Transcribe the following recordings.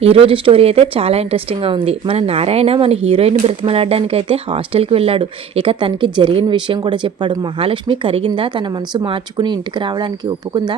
ఈ రోజు స్టోరీ అయితే చాలా ఇంట్రెస్టింగ్గా ఉంది. మన నారాయణ మన హీరోయిన్ బ్రతిమలాడడానికి అయితే హాస్టల్కి వెళ్ళాడు. ఇక తనకి జరిగిన విషయం కూడా చెప్పాడు. మహాలక్ష్మి కరిగిందా, తన మనసు మార్చుకుని ఇంటికి రావడానికి ఒప్పుకుందా,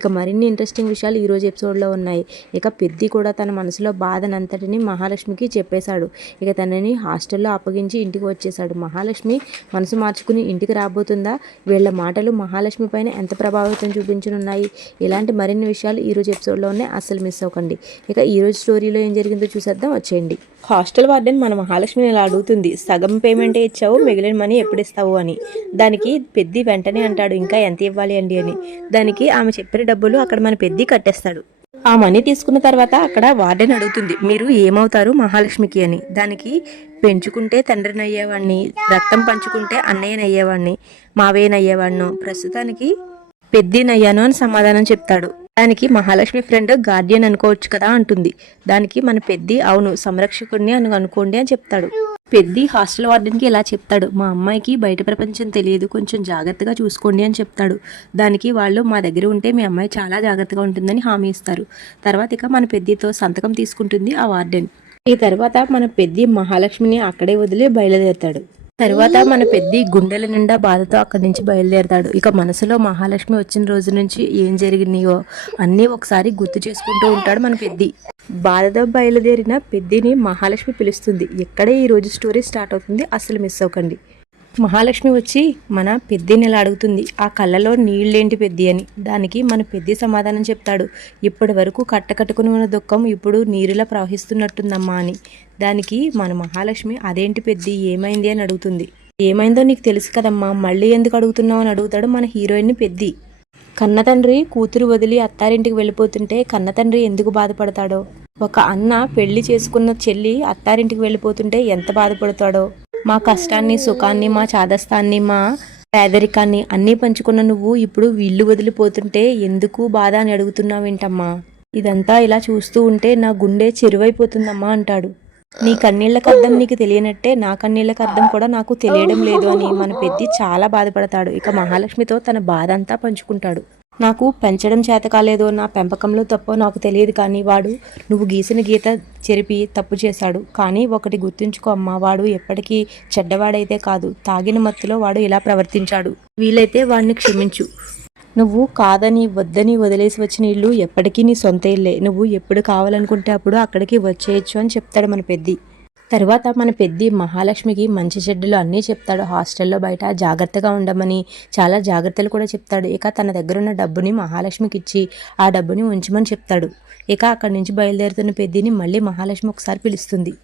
ఇక మరిన్ని ఇంట్రెస్టింగ్ విషయాలు ఈరోజు ఎపిసోడ్లో ఉన్నాయి. ఇక పెద్ది కూడా తన మనసులో బాధనంతటిని మహాలక్ష్మికి చెప్పేశాడు. ఇక తనని హాస్టల్లో అప్పగించి ఇంటికి వచ్చేశాడు. మహాలక్ష్మి మనసు మార్చుకుని ఇంటికి రాబోతుందా, వీళ్ళ మాటలు మహాలక్ష్మి పైన ఎంత ప్రభావితం చూపించనున్నాయి, ఇలాంటి మరిన్ని విషయాలు ఈరోజు ఎపిసోడ్లో ఉన్నాయి. అస్సలు మిస్ అవ్వకండి. ఇక ఈరోజు స్టోరీలో ఏం జరిగిందో చూసేద్దాం, వచ్చేయండి. హాస్టల్ వార్డెన్ మన మహాలక్ష్మిని ఇలా అడుగుతుంది, సగం పేమెంటే ఇచ్చావు, మిగిలిన మనీ ఎప్పుడు ఇస్తావు అని. దానికి పెద్ది వెంటనే అంటాడు, ఇంకా ఎంత ఇవ్వాలి అండి అని. దానికి ఆమె చెప్పిన డబ్బులు అక్కడ మన పెద్ది కట్టేస్తాడు. ఆ మనీ తీసుకున్న తర్వాత అక్కడ వార్డెన్ అడుగుతుంది, మీరు ఏమవుతారు మహాలక్ష్మికి అని. దానికి పెంచుకుంటే తండ్రిని అయ్యేవాడిని, రక్తం పంచుకుంటే అన్నయ్యని అయ్యేవాడిని, మావేని అయ్యేవాడిను, ప్రస్తుతానికి పెద్దినయ్యాను అని సమాధానం చెప్తాడు. దానికి మహాలక్ష్మి ఫ్రెండ్ గార్డియన్ అనుకోవచ్చు కదా అంటుంది. దానికి మన పెద్ది అవును సంరక్షకుడిని అని అనుకోండి అని చెప్తాడు. పెద్ది హాస్టల్ వార్డెన్కి ఇలా చెప్తాడు, మా అమ్మాయికి బయట ప్రపంచం తెలియదు, కొంచెం జాగ్రత్తగా చూసుకోండి అని చెప్తాడు. దానికి వాళ్ళు మా దగ్గర ఉంటే మీ అమ్మాయి చాలా జాగ్రత్తగా ఉంటుందని హామీ ఇస్తారు. తర్వాత ఇక మన పెద్దితో సంతకం తీసుకుంటుంది ఆ వార్డెన్. ఈ తర్వాత మన పెద్ది మహాలక్ష్మిని అక్కడే వదిలి బయలుదేరుతాడు. తర్వాత మన పెద్ది గుండెల నిండా బాధతో అక్కడి నుంచి బయలుదేరతాడు. ఇక మనసులో మహాలక్ష్మి వచ్చిన రోజు నుంచి ఏం జరిగినాయో అన్నీ ఒకసారి గుర్తు చేసుకుంటూ ఉంటాడు మన పెద్ది. బాధతో బయలుదేరిన పెద్దిని మహాలక్ష్మి పిలుస్తుంది. ఎక్కడే ఈరోజు స్టోరీ స్టార్ట్ అవుతుంది, అస్సలు మిస్ అవ్వకండి. మహాలక్ష్మి వచ్చి మన పెద్దిని ఇలా అడుగుతుంది, ఆ కళ్ళలో నీళ్ళేంటి పెద్ది అని. దానికి మన పెద్ది సమాధానం చెప్తాడు, ఇప్పటి వరకు కట్టకట్టుకుని ఉన్న దుఃఖం ఇప్పుడు నీరులా ప్రవహిస్తున్నట్టుందమ్మా అని. దానికి మన మహాలక్ష్మి అదేంటి పెద్ది ఏమైంది అని అడుగుతుంది. ఏమైందో నీకు తెలుసు కదమ్మా, మళ్ళీ ఎందుకు అడుగుతున్నావు అని అడుగుతాడు మన హీరోయిన్ని పెద్ది. కన్నతండ్రి కూతురు వదిలి అత్తారింటికి వెళ్ళిపోతుంటే కన్నతండ్రి ఎందుకు బాధపడతాడో, ఒక అన్న పెళ్లి చేసుకున్న చెల్లి అత్తారింటికి వెళ్ళిపోతుంటే ఎంత బాధపడతాడో, మా కష్టాన్ని సుఖాన్ని మా చాదస్తాన్ని మా పేదరికాన్ని అన్నీ పంచుకున్న నువ్వు ఇప్పుడు ఇల్లు వదిలిపోతుంటే ఎందుకు బాధ అని అడుగుతున్నావేంటమ్మా, ఇదంతా ఇలా చూస్తూ ఉంటే నా గుండె చెరువైపోతుందమ్మా అంటాడు. నీ కన్నీళ్ళకి అర్థం నీకు తెలియనట్టే నా కన్నీళ్ళకి అర్థం కూడా నాకు తెలియడం లేదు అని మన పెద్ది చాలా బాధపడతాడు. ఇక మహాలక్ష్మితో తన బాధ అంతా పంచుకుంటాడు. నాకు పెంచడం చేత కాలేదో, నా పెంపకంలో తప్పో నాకు తెలియదు, కానీ వాడు నువ్వు గీసిన గీత చెరిపి తప్పు చేశాడు. కానీ ఒకటి గుర్తుంచుకో అమ్మా, వాడు ఎప్పటికీ చెడ్డవాడైతే కాదు, తాగిన మత్తులో వాడు ఇలా ప్రవర్తించాడు. వీలైతే వాడిని క్షమించు. నువ్వు కాదని వద్దని వదిలేసి వచ్చిన ఇల్లు ఎప్పటికీ నీ సొంత ఇల్లే, నువ్వు ఎప్పుడు కావాలనుకుంటే అప్పుడు అక్కడికి వచ్చేయచ్చు అని చెప్తాడు మన పెద్ది. తర్వాత మన పెద్ది మహాలక్ష్మికి మంచి చెడ్డలు అన్నీ చెప్తాడు. హాస్టల్లో బయట జాగ్రత్తగా ఉండమని చాలా జాగ్రత్తలు కూడా చెప్తాడు. ఇక తన దగ్గర ఉన్న డబ్బుని మహాలక్ష్మికి ఇచ్చి ఆ డబ్బుని ఉంచమని చెప్తాడు. ఇక అక్కడి నుంచి బయలుదేరుతున్న పెద్దిని మళ్ళీ మహాలక్ష్మి ఒకసారి పిలుస్తుంది.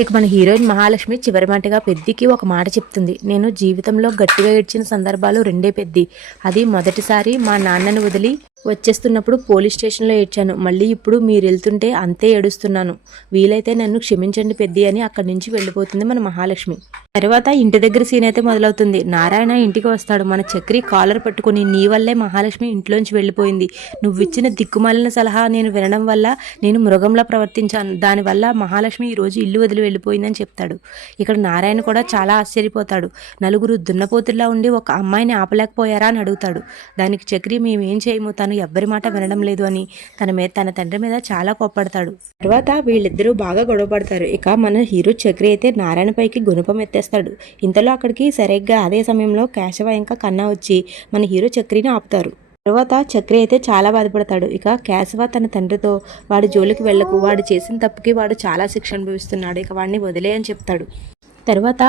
ఇక మన హీరోయిన్ మహాలక్ష్మి చివరి మాటగా పెద్దికి ఒక మాట చెప్తుంది, నేను జీవితంలో గట్టిగా ఏడ్చిన సందర్భాలు రెండే పెద్ది. అది మొదటిసారి మా నాన్నను వదిలి వచ్చేస్తున్నప్పుడు పోలీస్ స్టేషన్లో ఏడ్చాను, మళ్ళీ ఇప్పుడు మీరు వెళ్తుంటే అంతే ఏడుస్తున్నాను, వీలైతే నన్ను క్షమించండి పెద్ది అని అక్కడి నుంచి వెళ్ళిపోతుంది మన మహాలక్ష్మి. తర్వాత ఇంటి దగ్గర సీన్ అయితే మొదలవుతుంది. నారాయణ ఇంటికి వస్తాడు. మన చక్రి కాలర్ పట్టుకుని, నీ వల్లే మహాలక్ష్మి ఇంట్లోంచి వెళ్ళిపోయింది, నువ్వు ఇచ్చిన దిక్కుమాలిన సలహా నేను వినడం వల్ల నేను మృగంలా ప్రవర్తించాను, దానివల్ల మహాలక్ష్మి ఈరోజు ఇల్లు వదిలి వెళ్ళిపోయిందని చెప్తాడు. ఇక్కడ నారాయణ కూడా చాలా ఆశ్చర్యపోతాడు. నలుగురు దున్నపోతుల్లా ఉండి ఒక అమ్మాయిని ఆపలేకపోయారా అని అడుగుతాడు. దానికి చక్రి మేమేం చేయము, తను ఎవ్వరి మాట వినడం లేదు అని తన తండ్రి మీద చాలా కోప్పడతాడు. తర్వాత వీళ్ళిద్దరూ బాగా గొడవ పడతారు. ఇక మన హీరో చక్రి అయితే నారాయణ పైకి గుణపం ఎత్తేస్తాడు. ఇంతలో అక్కడికి సరిగ్గా అదే సమయంలో కేశవ ఇంకా కన్నా వచ్చి మన హీరో చక్రిని ఆపుతారు. తర్వాత చక్రి అయితే చాలా బాధపడతాడు. ఇక కేశవ తన తండ్రితో వాడి జోలికి వెళ్ళకు, వాడు చేసిన తప్పుకి వాడు చాలా శిక్ష అనుభవిస్తున్నాడు, ఇక వాడిని వదిలే అని చెప్తాడు. తర్వాత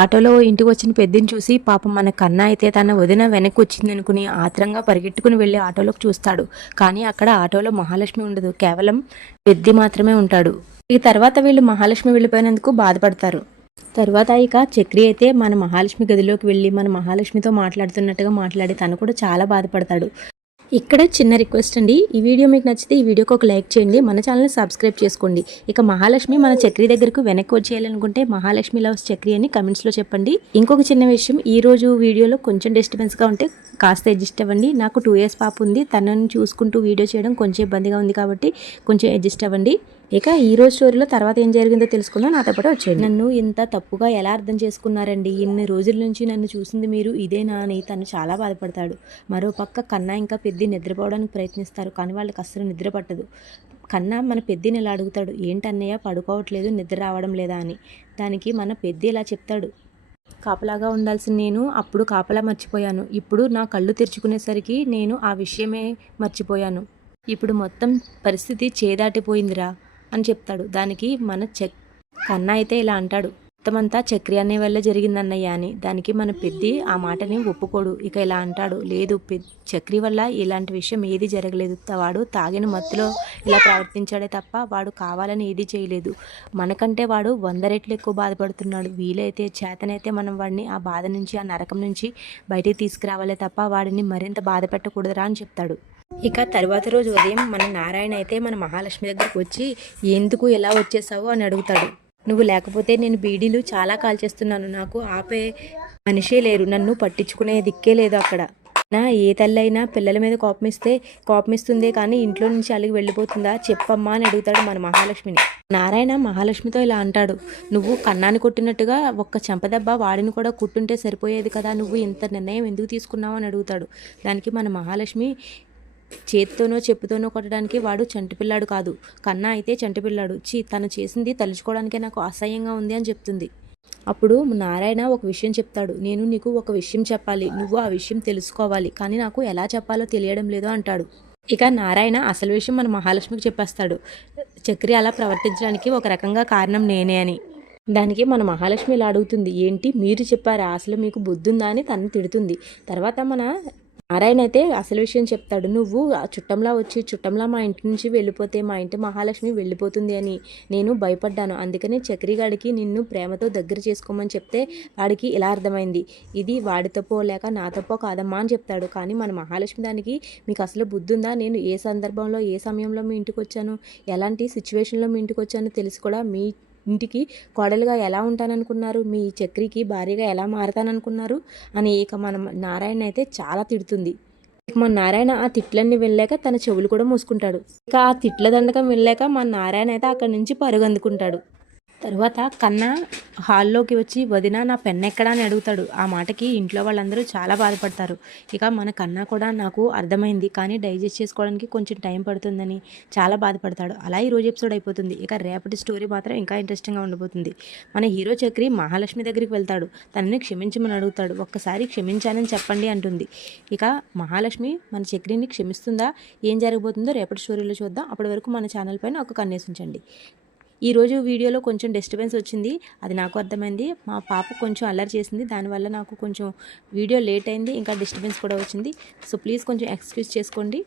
ఆటోలో ఇంటికి వచ్చిన పెద్దిని చూసి పాపం మన కన్నా అయితే తన వదిన వెనక్కి వచ్చింది అనుకుని ఆత్రంగా పరిగెట్టుకుని వెళ్ళి ఆటోలోకి చూస్తాడు. కానీ అక్కడ ఆటోలో మహాలక్ష్మి ఉండదు, కేవలం పెద్ది మాత్రమే ఉంటాడు. ఈ తర్వాత వీళ్ళు మహాలక్ష్మి వెళ్ళిపోయినందుకు బాధపడతారు. తర్వాత ఇక చక్రి అయితే మన మహాలక్ష్మి గదిలోకి వెళ్ళి మన మహాలక్ష్మితో మాట్లాడుతున్నట్టుగా మాట్లాడి తను కూడా చాలా బాధపడతాడు. ఇక్కడ చిన్న రిక్వెస్ట్ అండి, ఈ వీడియో మీకు నచ్చితే ఈ వీడియోకి ఒక లైక్ చేయండి, మన ఛానల్ని సబ్స్క్రైబ్ చేసుకోండి. ఇక మహాలక్ష్మి మన చక్రి దగ్గరకు వెనక్కి వచ్చేయాలనుకుంటే మహాలక్ష్మి లవ్స్ చక్రి అని కమెంట్స్లో చెప్పండి. ఇంకొక చిన్న విషయం, ఈ రోజు వీడియోలో కొంచెం డిస్టర్బెన్స్గా ఉంటే కాస్త అడ్జస్ట్ అవ్వండి. నాకు 2 years పాప ఉంది, తనని చూసుకుంటూ వీడియో చేయడం కొంచెం ఇబ్బందిగా ఉంది కాబట్టి కొంచెం అడ్జస్ట్ అవ్వండి. ఇక ఈ రోజు స్టోరీలో తర్వాత ఏం జరిగిందో తెలుసుకుందాం, నాతో పాటు వచ్చేయండి. నన్ను ఇంత తప్పుగా ఎలా అర్థం చేసుకున్నారండి, ఇన్ని రోజుల నుంచి నన్ను చూసింది మీరు ఇదేనా అని తను చాలా బాధపడతాడు. మరో పక్క కన్నా ఇంకా పెద్ద నిద్రపోవడానికి ప్రయత్నిస్తారు, కానీ వాళ్ళకి అస్సలు నిద్ర పట్టదు. కన్నా మన పెద్దిని ఇలా అడుగుతాడు, ఏంటన్నయ్య పడుకోవట్లేదు, నిద్ర రావడం లేదా అని. దానికి మన పెద్ది ఇలా చెప్తాడు, కాపలాగా ఉండాల్సిన నేను అప్పుడు కాపలా మర్చిపోయాను. ఇప్పుడు నా కళ్ళు తెరుచుకునేసరికి నేను ఆ విషయమే మర్చిపోయాను. ఇప్పుడు మొత్తం పరిస్థితి చేదాటిపోయిందిరా అని చెప్తాడు. దానికి మన కన్నా అయితే ఇలా అంటాడు, మొత్తమంతా చక్రి అనే వల్ల జరిగిందన్నయ్య అని. దానికి మన పెద్ది ఆ మాటని ఒప్పుకోడు. ఇక ఇలా అంటాడు, లేదు చక్రి వల్ల ఇలాంటి విషయం ఏది జరగలేదు. వాడు తాగిన మత్తులో ఇలా ప్రవర్తించాడే తప్ప వాడు కావాలని ఏది చేయలేదు. మనకంటే వాడు 100 రెట్లు ఎక్కువ బాధపడుతున్నాడు. వీలైతే చేతనైతే మనం వాడిని ఆ బాధ నుంచి, ఆ నరకం నుంచి బయటికి తీసుకురావాలే తప్ప వాడిని మరింత బాధ పెట్టకూడదురా అని చెప్తాడు. ఇక తర్వాత రోజు ఉదయం మన నారాయణ అయితే మన మహాలక్ష్మి దగ్గరకు వచ్చి, ఎందుకు ఎలా వచ్చేసావు అని అడుగుతాడు. నువ్వు లేకపోతే నేను బీడీలు చాలా కాల్చేస్తున్నాను, నాకు ఆపే మనిషే లేరు, నన్ను పట్టించుకునే దిక్కే లేదు అక్కడ. నా ఏ తల్లి అయినా పిల్లల మీద కోపమిస్తుందే కానీ ఇంట్లో నుంచి అలిగి వెళ్ళిపోతుందా, చెప్పమ్మా అని అడుగుతాడు మన మహాలక్ష్మిని. నారాయణ మహాలక్ష్మితో ఇలా అంటాడు, నువ్వు కన్నాన్ని కొట్టినట్టుగా ఒక్క చెంపదెబ్బ వాడిని కూడా కుట్టుంటే సరిపోయేది కదా, నువ్వు ఇంత నిర్ణయం ఎందుకు తీసుకున్నావు అని అడుగుతాడు. దానికి మన మహాలక్ష్మి, చేత్తోనో చెప్పుతోనో కొట్టడానికి వాడు చంటిపిల్లాడు కాదు, కన్నా అయితే చంటిపిల్లాడు. తను చేసింది తలుచుకోవడానికే నాకు అసహ్యంగా ఉంది అని చెప్తుంది. అప్పుడు నారాయణ ఒక విషయం చెప్తాడు, నేను నీకు ఒక విషయం చెప్పాలి, నువ్వు ఆ విషయం తెలుసుకోవాలి, కానీ నాకు ఎలా చెప్పాలో తెలియడం లేదు అంటాడు. ఇక నారాయణ అసలు విషయం మన మహాలక్ష్మికి చెప్పేస్తాడు, చక్రి అలా ప్రవర్తించడానికి ఒక రకంగా కారణం నేనే అని. దానికి మన మహాలక్ష్మి ఇలా అడుగుతుంది, ఏంటి మీరు చెప్పారా, అసలు మీకు బుద్ధుందా అని తను తిడుతుంది. తర్వాత మన నారాయణ అయితే అసలు విషయం చెప్తాడు, నువ్వు చుట్టంలా మా ఇంటి నుంచి వెళ్ళిపోతే మా ఇంటి మహాలక్ష్మి వెళ్ళిపోతుంది అని నేను భయపడ్డాను. అందుకని చక్రిగాడికి నిన్ను ప్రేమతో దగ్గర చేసుకోమని చెప్తే వాడికి ఇలా అర్థమైంది. ఇది వాడి తప్పో లేక నా తప్పో కాదమ్మా అని చెప్తాడు. కానీ మన మహాలక్ష్మి దానికి, మీకు అసలు బుద్ధి ఉందా, నేను ఏ సందర్భంలో ఏ సమయంలో మీ ఇంటికి వచ్చాను, ఎలాంటి సిచ్యువేషన్లో మీ ఇంటికి వచ్చానో తెలిసి కూడా మీ ఇంటికి కోడలుగా ఎలా ఉంటాననుకున్నారు, మీ చక్రికి భార్యగా ఎలా మారతాననుకున్నారు అని ఇక మన నారాయణ అయితే చాలా తిడుతుంది. ఇక మన నారాయణ ఆ తిట్లన్నీ వెళ్ళాక తన చెవులు కూడా మూసుకుంటాడు. ఇక ఆ తిట్ల దండకం వెళ్ళాక మన నారాయణ అయితే అక్కడి నుంచి పరుగందుకుంటాడు. తర్వాత కన్నా హాల్లోకి వచ్చి, వదిన నా పెన్ ఎక్కడా అని అడుగుతాడు. ఆ మాటకి ఇంట్లో వాళ్ళందరూ చాలా బాధపడతారు. ఇక మన కన్నా కూడా నాకు అర్థమైంది, కానీ డైజెస్ట్ చేసుకోవడానికి కొంచెం టైం పడుతుందని చాలా బాధపడతాడు. అలా ఈరోజు ఎపిసోడ్ అయిపోతుంది. ఇక రేపటి స్టోరీ మాత్రం ఇంకా ఇంట్రెస్టింగ్గా ఉండబోతుంది. మన హీరో చక్రి మహాలక్ష్మి దగ్గరికి వెళ్తాడు, తనని క్షమించమని అడుగుతాడు. ఒక్కసారి క్షమించానని చెప్పండి అంటుంది. ఇక మహాలక్ష్మి మన చక్రిని క్షమిస్తుందా, ఏం జరగబోతుందో రేపటి స్టోరీలో చూద్దాం. అప్పటి వరకు మన ఛానల్ పైన ఒక కన్నేసించండి. ఈరోజు వీడియోలో కొంచెం డిస్టర్బెన్స్ వచ్చింది, అది నాకు అర్థమైంది. మా పాప కొంచెం అల్లరి చేసింది, దానివల్ల నాకు కొంచెం వీడియో లేట్ అయింది, ఇంకా డిస్టర్బెన్స్ కూడా వచ్చింది. సో ప్లీజ్ కొంచెం ఎక్స్క్యూజ్ చేసుకోండి.